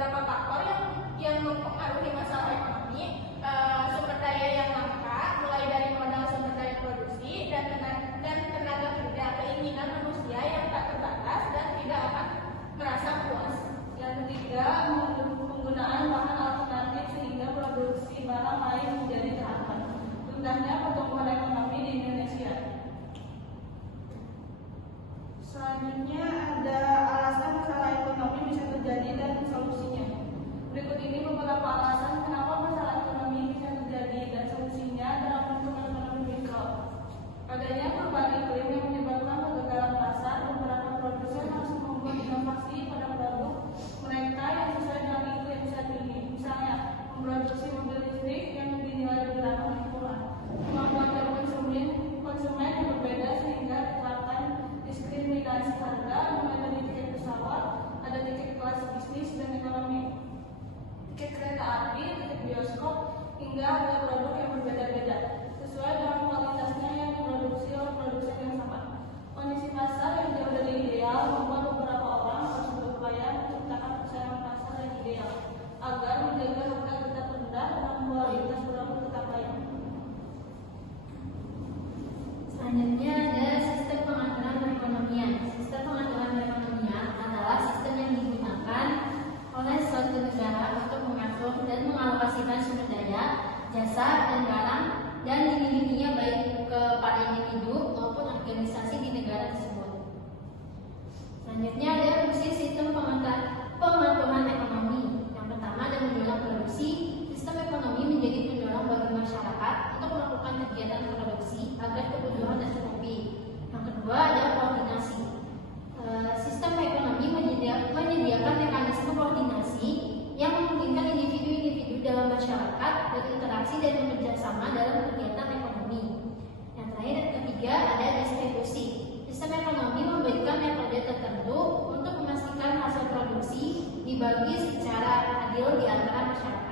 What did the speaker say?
beberapa faktor yang mempengaruhi masalah ekonomi. Sumber daya yang langka, mulai dari modal sumber daya produksi dan tenaga kerja, keinginan manusia yang tak terbatas dan tidak akan merasa puas. Yang ketiga, penggunaan bahan alternatif sehingga produksi barang lain menjadi terhambat. Contohnya pertumbuhan ekonomi di Indonesia. Selanjutnya ada alasan masalah ekonomi bisa terjadi dan solusinya. Berikut ini beberapa alasan kenapa masalah ekonomi bisa terjadi dan solusinya dalam bentuk ekonomi mikro. Adanya perubahan iklim yang menyebabkan kegagalan pasar, beberapa produsen harus membuat inovasi pada produk mereka yang sesuai dengan iklim saat ini. Misalnya, memproduksi mobil listrik yang dinilai lebih ramah lingkungan, kemampuan konsumen yang berbeda sehingga diterapkan diskriminasi harga, mulai dari tiket pesawat, ada tiket kelas bisnis dan ekonomi, tiket kereta api, tiket bioskop, hingga harga produk yang berbeda-beda sesuai dengan kualitasnya yang diproduksi oleh produsen yang sama. Kondisi pasar yang jauh dari ideal membuat beberapa orang harus berupaya menciptakan persaingan pasar yang ideal agar menjaga harga tetap rendah dan kualitas produk tetap baik. Selanjutnya ada sistem pengaturan perekonomian. Sistem pengaturan perekonomian adalah sistem yang digunakan oleh suatu negara untuk mengatur dan mengalokasikan sumber daya, jasa, dan barang dan dimilikinya baik kepada individu maupun organisasi di negara tersebut. Selanjutnya ada fungsi sistem pengaturan ekonomi. Yang pertama ada mendorong produksi. Sistem ekonomi menjadi pendorong bagi masyarakat untuk melakukan kegiatan produksi agar kebutuhan tercukupi. Yang kedua ada koordinasi. Sistem ekonomi menyediakan mekanisme koordinasi yang memungkinkan individu-individu dalam masyarakat berinteraksi dan bekerja sama dalam kegiatan ekonomi. Yang terakhir dan ketiga ada distribusi. Sistem ekonomi memberikan metode tertentu untuk memastikan hasil produksi dibagi secara adil di antara masyarakat.